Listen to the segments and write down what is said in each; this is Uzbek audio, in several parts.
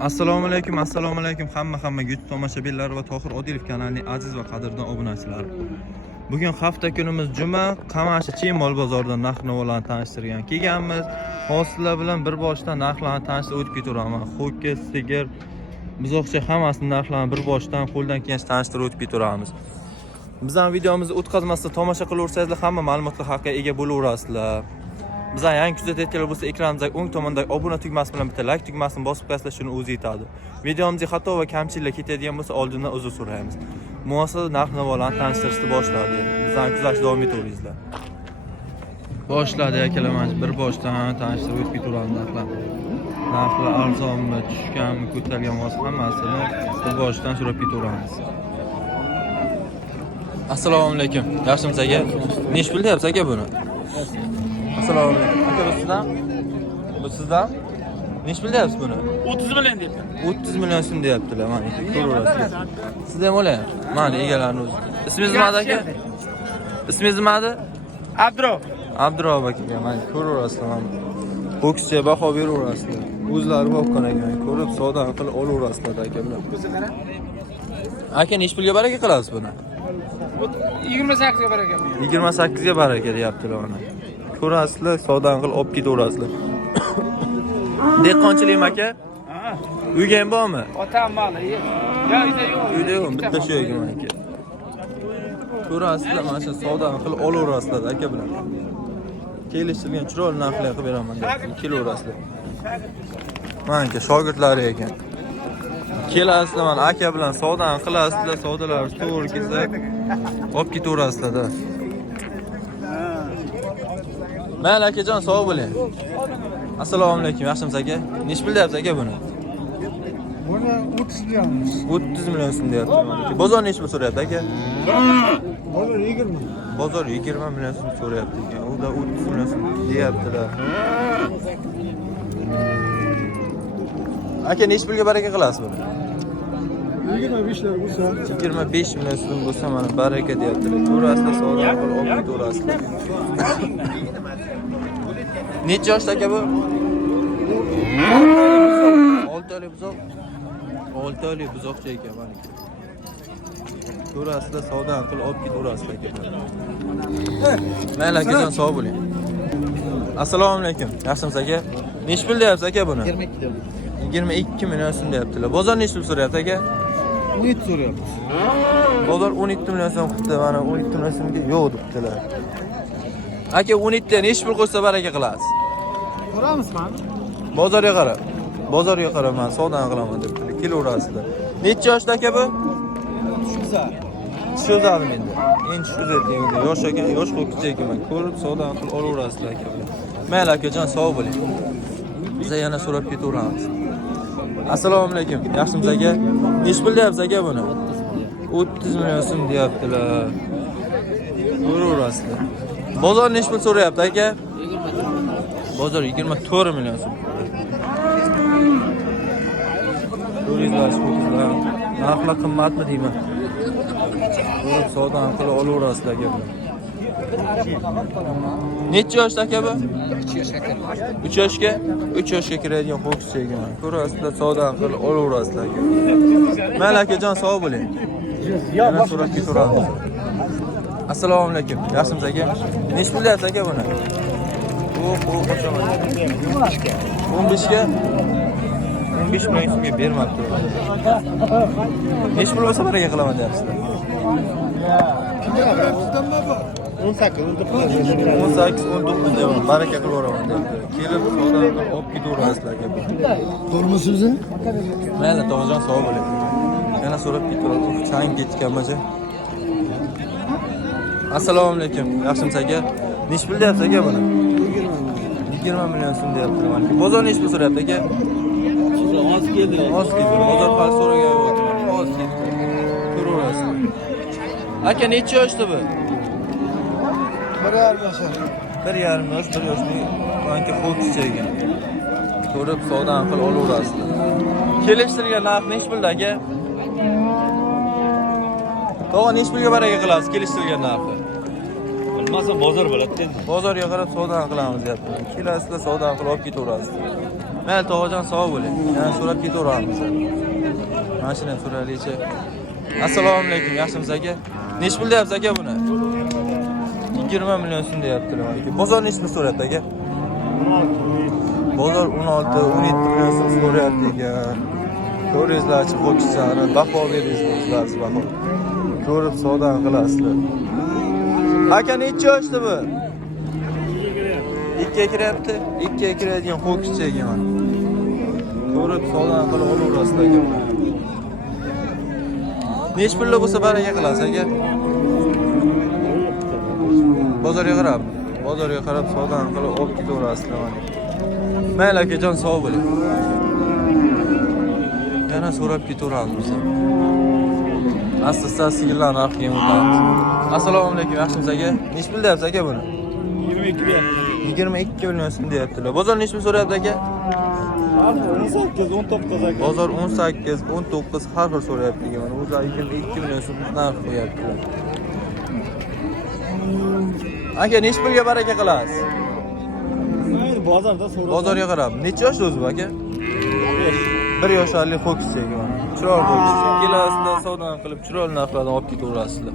Assalomu alaykum hamma YouTube tomoshabinlar va Tohir Odilov kanalining aziz va qadrdon obunachilari. Bugun hafta kunimiz juma, Qamashi Chimol bozoridan narx-navolarni tanishtirgan kelganmiz. Hosillar bilan bir boshdan narxlarni tanishtirib o'tib ketiraman. Ho'kiz, sigir, buzoqcha hammasini narxlarini bir boshdan qo'ldan kelgancha tanishtirib o'tib ketiramiz. Bizning videomizni o'tkazmasdan tomosha qilaversangizlar, hamma ma'lumotlar haqida ega bo'laverasizlar. Bizning yangi kuzatayotganlar bo'lsa, ekranimizning o'ng tomonidagi obuna tugmasi bilan bitta like tugmasini bosib qo'yasizlar, shuni o'zi yetadi. Videomizga xato va kamchiliklar ketadigan bo'lsa, oldindan uzr so'raymiz. Muassasalar narx-navolarni tanishtirishni boshladi. Bizning kuzatishda davom etaveringizlar. Boshladi akalar, mana bir boshdan tanishtirib o'tib ketaveramiz narxlar. Narxlar arzonmi, tushganmi, ko'tarilgan bo'lsa, hammasini bir boshdan so'rab ketaveramiz. Assalomu alaykum. Yaxshimisiz aka? Nech pul deyapsiz aka buni? Assalomu alaykum. Aka bu sizdan? Nech pul deyapsiz buni? 30 million deyapti. 30 million so'm deyaptilar, mana ko'raverasiz. Sizda ham oling. Mana egalarning o'zi. Ismingiz nima aka? Ismingiz nima edi? Abdurov aka, mana ko'raverasizlar mana. Boksga baho beraverasizlar. O'zlari boqqan ekan, ko'rib savdo qilib olaverasizlar aka bilan. Aka nech pulga baraka qilasiz buni? 28 ga baraka. 28 ga baraka deyaptilar mana. Ko'rasizlar, savdo qilib olib ketaverasizlar. Dehqonchilikmi aka? Ha. Uyga ham bormi? Otam mali. Ya uyda yo'q. Uyda yo'q, bitta shu ekan aka. Ko'rasizlar, mana shu savdo qilib olaverasizlar aka bilan. Kelishtirgan chiroyli narxlar qilib beraman deb kelaverasizlar. Mana aka shogirdlari ekan. Kelasizlar, mana aka bilan savdo qilasizlar, savdolarni to'g'ri kelsa olib ketaverasizlar-da. Mayli akajon, sog' bo'ling. Assalomu alaykum, yaxshimisiz aka? Nech pul deyapsiz aka buni? Buni 30 million. 30 million so'm deyapti mana. Bozor nech pul so'rayapti aka? Bozor 20. Bozor 20 million so'm so'rayapti ekan. U da 30 million so'm deyaptilar. Aka nech pulga baraka qilasiz buni? 25 lar bo'lsa, 25 million so'm bo'lsa mana baraka deyaptilar. Ko'rasizlar, savdo qilib olib ketaverasizlar. Necha yoshda aka bu? 6 oylik buzoq. 6 oylik buzoqcha ekan mana. Ko'rasizlar, savdo qilib olib ketaverasizlar aka. Mayli akajon, sog' bo'ling. Assalomu alaykum. Yaxshimisiz aka? Nech pul deyapsiz aka buni? 22 million. 22 million so'm deyaptilar. Bozor nech pul so'rayapti aka? 17 so'rayapti. Bozor 17 million so'm qildi, mana 17 million so'mga yo'q debdilar. Aka 17 dan nech pul qo'ysa baraka qilasiz? Ko'ramizmi? Bozorga qarab. Bozorga qarab, men savdo qilaman debdilar. Kelaverasizlar. Necha yoshda aka bu? Tushizarmi endi? Endi tushizadi endi. Yosh ekan, yosh qo'yib ekan. Ko'rib savdo qilib olaverasizlar aka. Mayli akajon, sog' bo'ling. Biz yana so'rab ketaveramiz. Assalomu alaykum. Yaxshimisiz aka? Nech pul deyapsiz aka buni? 30 million so'm deyaptilar. Ko'raverasizlar. Bozor nech pul so'rayapti aka? Bozor 24 million so'm. Ko'ringlar, narxlar qimmatmi deyman. Ko'rib savdo qilib olaverasizlar aka. Necha yoshda aka bu? 3 yoshga? 3 yoshga kiradigan ho'kiz ekan. Ko'rasizlar, savdo qilib olaverasizlar aka. Mayli akajon, sog' bo'ling. Yana so'rab ketaveramiz. Assalomu alaykum. Yaxshimisiz aka? Nech pul deyapsiz aka buni? Qo'shaman. 15 ga? 15 million so'mga bermabdi. Nech pul bo'lsa baraka qilaman deyapsizlar? 18, 19 deyman, baraka qilib o'raman debdi. Kelib savdo qilib olib ketaverasizlar aka. To'g'rimi? Mayli, tog'jon, sog' bo'ling. Yana so'rab ketaverdim. Chang ketgan maja. Assalomu alaykum. Yaxshimisiz aka? Nech pul deyapsiz aka buni? 20 million so'm deyapti mana. Bozor nech pul so'rayapti aka? Oz keldi. Oz keldi. Bozor hali so'ragan yo'q. Oz keldi. Ko'raverasiz. Aka necha yoshda bu? 1,5 yosh. 1,5 yosh, 1 yoshli banka ho'kizcha ekan. Ko'rib savdo qilib olaverasizlar. Kelishtirgan narx nech pulda aka? Tog'a nech pulga baraka qilasiz kelishtirgan narxi? Bilmasam bozor bo'ladi endi. Bozorga qarab savdo qilamiz deyapti. Kelasizlar, savdo qilib olib ketaverasiz. Mayli tog'ajon sog' bo'ling. Yana so'rab ketaveramiz. Mana shuni ham so'raylikchi. Assalomu alaykum, yaxshimisiz aka? Nech pul deyapsiz aka buni? 20 million so'm deyaptilar aka. Bozor nechni so'rayapti aka? Bozor 16-17 million so'm so'rayapti ekan. Ko'ringizlarchi qo'kishchani, baho beringizlar, baho. Ko'rib savdo qilasizlar. Aka necha yoshda bu? 2 kiryapti. 2 kiradigan qo'kishchi ekan. Ko'rib savdo qilib olaverasizlar aka. Nech pulli bo'lsa baraka qilasiz aka? Bozorga qarab savdo qilib olib ketaverasizlar mana. Mayli akajon sog' bo'ling. Yana so'rab ketaveramiz. Asta-asta sigirlar narxiga o'tamiz. Assalomu alaykum, yaxshimisiz aka? Nech pul deyapsiz aka buni? 22 million so'm deyaptilar. Bozor nech pul so'rayapti aka? 18-19 aka. Bozor 18-19 har xil so'rayapti ekan. Mana o'zi 22 million so'm narx qo'yaptilar. Aka nech pulga baraka qilasiz? Mayli bozorda so'rab. Bozorga qarab. Necha yoshda o'zi bu aka? 1 yoshli qo'kishchi ekan. Chiroyli qo'kishchi. Kelasizlar savdo qilib chiroyli narxlardan olib ketaverasizlar.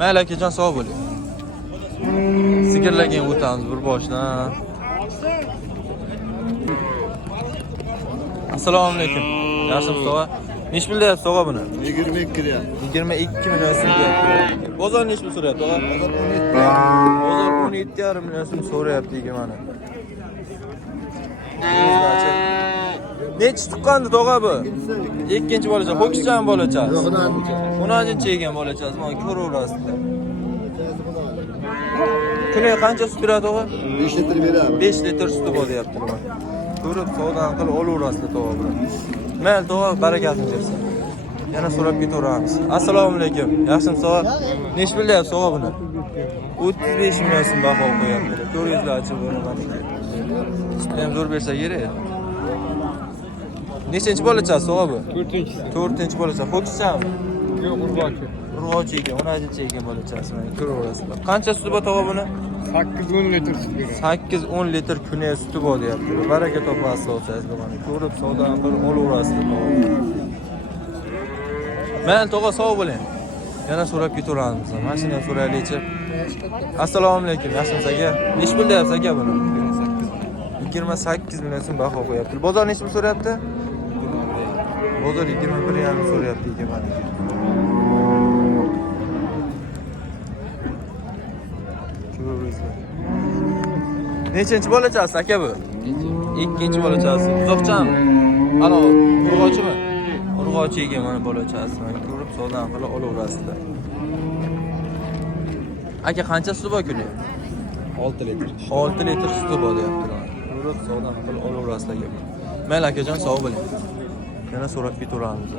Mayli akajon sog' bo'ling. Sigirlarga o'tamiz bir boshdan. Assalomu alaykum. Yaxshimisiz tog'a? Nech pul deyapsiz tog'a buni? 22 kiryapti. 22 million so'm deyapti. Bozor nech pul so'rayapti tog'a? Bozor 17,5 million so'm so'rayapti ekan mana. Nechi tuqqandi tog'a bu? Ikkinchi bolacha, ho'kishchan bolachasi. Yo'q, 10-chi ekan bolachasi, mana ko'raverasizlar. Kuniga qancha sut beradi tog'a? 5 litr beradi. 5 litr suti bor deyaptilar. Ko'rib savdan qilib olaverasizlar tog'a bilan. Mayli tog'a, barakatini bersin. Yana so'rab ketaveramiz. Assalomu alaykum. Yaxshimisiz tog'a? Nech pul deyapsiz tog'a buni? 35 million so'm baho qo'yaptilar. Ko'ringizlarchi buni mana. Sutni ham zo'r bersa kerak. Nechanchi bolachasi tog'a bu? 4-chi bolacha. Ho'kishchami? Yo'q, urg'ochi. Urg'ochi ekan, 10-chi ekan bolachasi. Mana ko'raverasizlar. Qancha suti bor tog'a buni? 8-10 litr sut beradi. 8-10 litr kuniga suti bor deyaptilar. Baraka topasiz olsangizlar mana. Ko'rib savdodan qilib olaverasizlar tog'a. Mayli tog'a sog' bo'ling. Yana so'rab ketaveramiz. Mana shuni ham so'raylikchi. Assalomu alaykum, yaxshimisiz aka? Nech pul deyapsiz aka buni? 28 million so'm baho qo'yapti. Bozor nech pul so'rayapti? Bozor 21,5 so'rayapti ekan mana. Nechanchi bolachasi aka bu? Ikkinchi bolachasi. Uzoqchami? Ana urg'ochimi? Urg'ochi ekan mana bolachasi. Mana ko'rib savdan qilib olaverasizlar. Aka qancha suti bor kuniga? 6 litr. 6 litr suti bor deyaptilar. Ko'rib savdan qilib olaverasizlar aka. Mayli akajon sog' bo'ling. Yana so'rab ketaveramiz.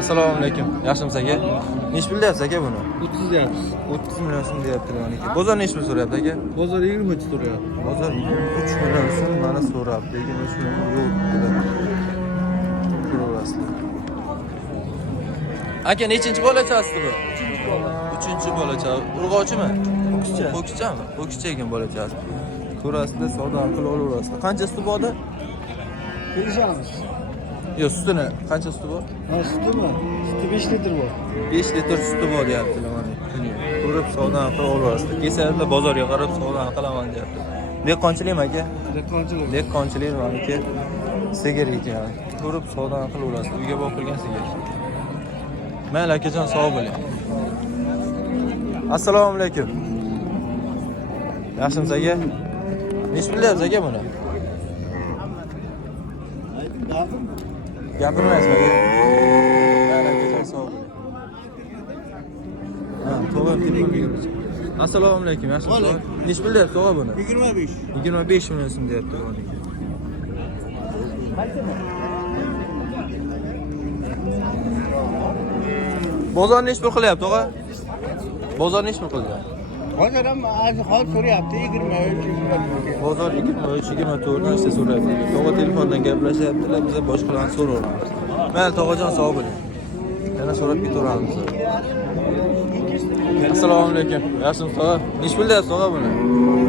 Assalomu alaykum. Yaxshimisiz aka? Nech pul deyapsiz aka buni? 30 deyapsiz. 30 million so'm deyaptilar aka. Bozor nech pul so'rayapti aka? Bozor 23 turyapti. Bozor 23 million so'm mana so'rabdi. 23 million yo'q dedi. Ko'rasizlar. Aka nechinchi bolachasi bu? 3-chi bolacha. Urg'ochimi? Ho'kishchami? Ho'kishcha ekan bolachasi. Ko'rasizlar, savdo qilib olaverasizlar. Qancha suti bordi? Kelishamiz. Yo'q, sutini qancha suti bor? Ha, sutimi? Suti 5 litr bor. 5 litr suti bor deyaptilar mana. Ko'rib savdo qilib olaverasizlar. Kelsalar bozorga qarab savdo qilaman deyapti. Dehqonchilikmi aka? Dehqonchilik. Dehqonchilik maniki sigir ekan. Ko'rib savdo qilaverasizlar. Uyga boqilgan sigir. Mayli akajon sog' bo'ling. Assalomu alaykum. Yaxshimisiz aka? Nech pul deyapsiz aka buni? Gapirmaysizmi aka? Mayli akajon sog' bo'ling. Ha, to'g'ri telefonga kirdi. Assalomu alaykum. Yaxshimisiz? Nech pul deyapsiz tog'a buni? 25. 25 million so'm deyapti maniki. Bozor nech pul qilyapti tog'a? Bozor nech pul qildi? Bozor ham hozir so'rayapti 23. Bozor 23-24 dan işte so'rayapti. Tog'a telefondan gaplashyaptilar, biz boshqalarni so'rayapmiz. Mayli tog'ajon sog' bo'ling. Yana so'rab ketaveramiz. Assalomu alaykum. Yaxshimisiz tog'a? Nech pul deyapsiz tog'a buni?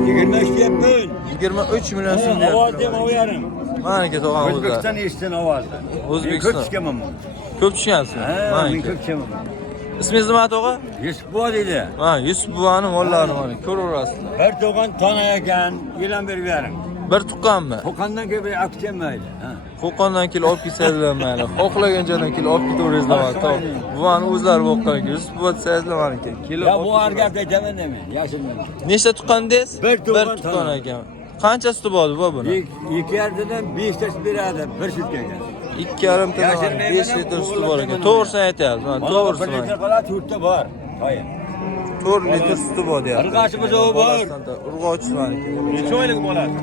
23 deyapman. 23 million so'm deyapti. Ovoz deb oyarim. Maniki tog'a o'zi. O'zbekiston eshitsin ovozni. O'zbekiston. Ko'p tushganman buni. Ko'p tushgansizmi? Ha, men Maniki. ko'p tushganman. Ismingiz nima tog'a? Yusuf buva deydi. Ha, Yusuf buvani mollari mana ko'raverasizlar. Bir to'g'on tona ekan, e'lon berib bering. Bir tuqqanmi? Qo'qondan kelib akutmaydi. Ha. Qo'qondan kelib olib ketsanglar mayli. Xohlagan joydan kelib olib ketaveringizlar mana tog'a. Buvani o'zlari boqqan ekan. Yusuf buva desangizlar maniki. Kelib Ya bu hargap aytaman demen, yashirman. Nechta tuqqandingiz? Bir tuqqan tuqqan ekan. Qancha suti bor bu buni? 2 yerdan 5 tasi beradi, 1 sutkaga. 2,5 ta 5 litr suti bor ekan. To'g'risini aytyapsiz. Mana to'g'risi. 1 litr qoladi, 4 ta bor. Qo'ying. 4 litr suti bor deyapti. Urg'ochimiz bor. Urg'ochi maniki. Necha oylik bo'ladi?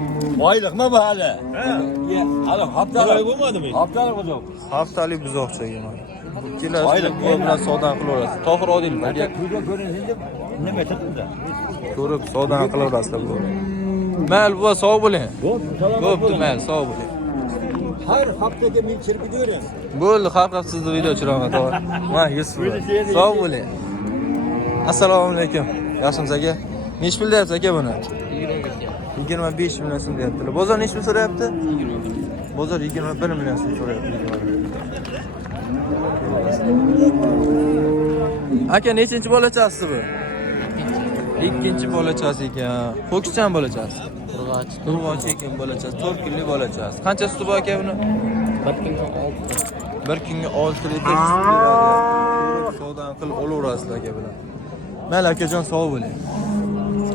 Oylikmi bu hali? Ha. Hali haftalik bo'lmadimi? Haftalik buzoq. Haftalik buzoqchaga mana. Kelasiz, bu bilan savdo qilaverasiz. Tohir Odilov aka. Pulga ko'rinsin deb nima aytibdi? Ko'rib savdo qilaverasizlar bu. Mayli, bu sog' bo'ling. Bo'pti, mayli, sog' bo'ling. Har haftaga men chirib ketaverasiz. Bo'ldi, har hafta sizni video chiraman, to'g'ri. Mana Yusuf. Sog' bo'ling. Assalomu alaykum. Yaxshimisiz aka? Nech pul deyapsiz aka buni? 25 million so'm deyaptilar. Bozor nech pul so'rayapti? Bozor 21 million so'm so'rayapti. Aka, nechinchi bolachasi bu? Ikkinchi bolachasi ekan. Ho'kizchan bolachasi. Urg'ochi ekan bolachasi, 4 kunlik bolachasi. Qancha suti bor aka buni? 1 kunga 6 litr sut beradi. Savdodan qilib olaverasizlar aka bilan. Mayli akajon, sog' bo'ling.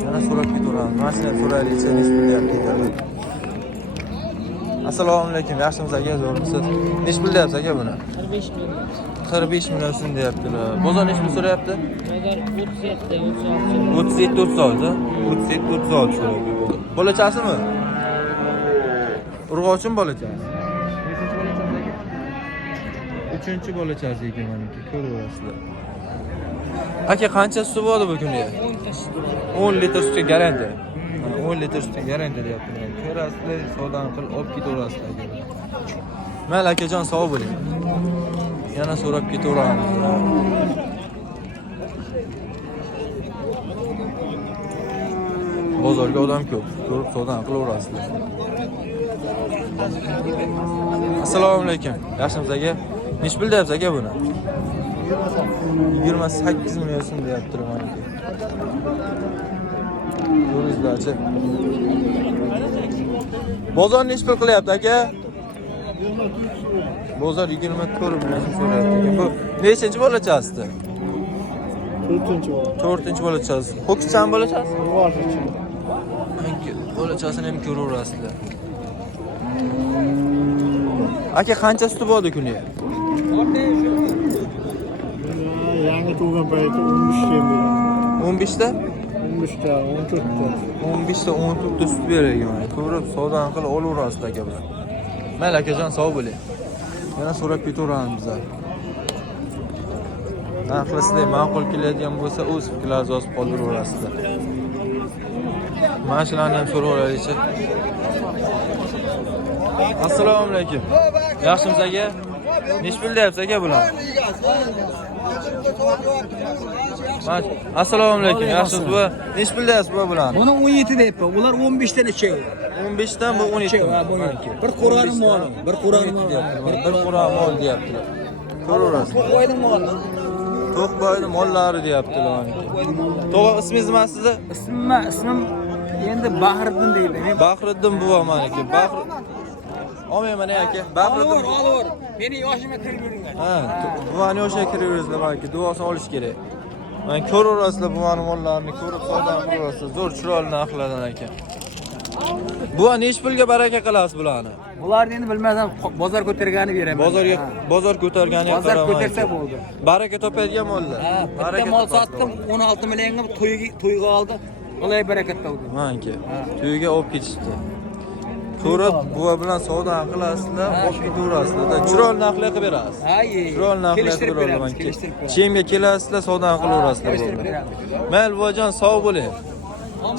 Yana so'rab ketaveramiz. Mashina so'raylikcha nech pul deyapti ekan. Assalomu alaykum, yaxshimisiz aka, zo'rmisiz? Nech pul deyapsiz aka buni? 45 million. 45 million so'm deyaptilar. Bozor nech pul so'rayapti? Bozor 37 36. 37-36 so'rayapti. Bolachasimi? Urg'ochimi bolachasi? Nechinchi bolachasi aka? 3-chi bolachasi ekan meniki, ko'raverasizlar. Aka, qancha suti bo'ldi bu kuniga? 10 litr sutga garantiya. 10 litr sutga garantiya deyaptilar. Ko'rasizlar, savdodan qilib olib ketaverasizlar aka. Mayli akajon, sog' bo'ling. Yana so'rab ketaveramiz. Bozorga odam ko'p. Ko'rib savdodan qilaverasizlar. Assalomu alaykum. Yaxshimisiz aka? Nech pul deyapsiz aka buni? 28 million so'm deyaptilar meniki. Ko'ringizlarchi. Bozor nech pul qilyapti aka? Bozor 24 million so'm so'rayapti ekan. Bu nechinchi bolachasi? 4-chi bola. 4-chi bolachasi. Ho'kizchan bolachasi? Urg'ochi. Bolachasini ham ko'raverasizlar. Aka, qancha suti bo'ldi kuniga? Yangi tug'ilgan payti 15 ta beradi. 15 ta? 15 ta, 14 ta. 15 ta 14 ta sut bergan. Ko'rib, savdodan qilib olaverasizlar aka bilan. Mayli akajon, sog' bo'ling. Yana so'rab ketaveramiz bizlar. Narxlar ma'qul keladigan bo'lsa, o'z fikrlaringizni yozib qoldiraverasizlar. Mana shularni ham so'raveraylikchi. Assalomu alaykum. Yaxshimisiz aka? Nech pul deyapsiz aka bular? Assalomu alaykum. Yaxshimisiz bu? Nech pul deyapsiz bu bularni? Buni 17 deyapman. Ular 15 dan ichadi. 15 dan bu 17. Bir qo'rani mol, bir qo'rani mol. Bir qura mol deyaptilar. Ko'raverasizlar. Qo'ydim molni. To'qboyni mollari deyaptilar. To'g'a, ismingiz nima sizni? Ismim endi Bahriddin deydi. Bahriddin buva meniki. Olmayman aka. Bahriddin. Olur. Meni yoshimga kirib yuringlar. Ha, buvani yoshiga kiraverasizlar meniki. Duosini olish kerak. Men ko'raverasizlar buvani mollarini, ko'rib savdo qilaverasizlar. Zo'r chiroyli narxlardan aka. Buva nech pulga baraka qilasiz bularni? Bularni endi bilmasam bozor ko'targani beraman. Bozor ko'targani bozor ko'tarsa bo'ldi. Baraka topadigan mollar. Baraka mol sotdim 16 millionga to'yga oldi. Olay barakat topdi. Meniki. To'yga olib ketishdi. Ko'rib, buva bilan savdo qilasizlar, olib ketaverasizlar. Chiroyli narxlar qilib berasiz. Chiroyli narxlar qilib beraman. Kiyimga kelasizlar, savdo qilaverasizlar. Mayli buvajon, sog' bo'ling.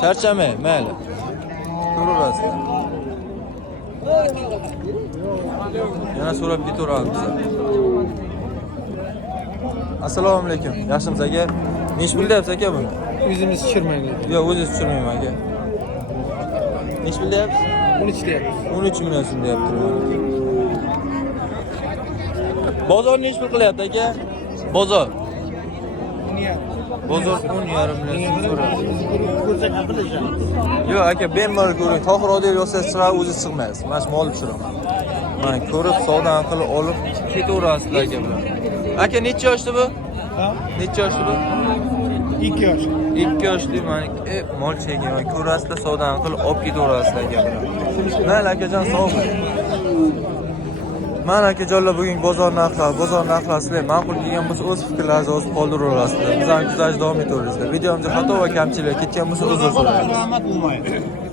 Charchamang, mayli. Ko'raverasizlar. Yana so'rab ketaveramiz. Assalomu alaykum. Yaxshimisiz aka? Nechi pul deyapsiz aka buni? O'zimiz tushirmaymiz. Yo'q, o'zingiz tushirmayman aka. Nechi pul deyapsiz? 13 deyapmiz. 13 million so'm deyapti. Bozor nechi pul qilyapti aka? Bozor. Bozor 10,5 million so'm so'rayapti. Yo'q aka, bemalol ko'ring. Tohir Odil yo'sa chiqar, o'zi chiqmaysiz. Mana shu molni tushiraman. Mana ko'rib, savdo qilib olib ketaverasizlar aka bilan. Aka necha yoshda bu? Ha? Necha yoshda bu? 2 yosh. 2 yoshli mana mol chekin. Ko'rasizlar, savdo qilib olib ketaverasizlar aka bilan. Mayli akajon, sog' bo'ling. Mana akajonlar, bugun bozor narxlari sizlar ma'qul kelgan bo'lsa o'z fikrlaringizni o'z qoldira olasizlar. Bizlarni kuzatishda davom etaverasizlar. Videomizda xato va kamchiliklar ketgan bo'lsa uzr so'raymiz.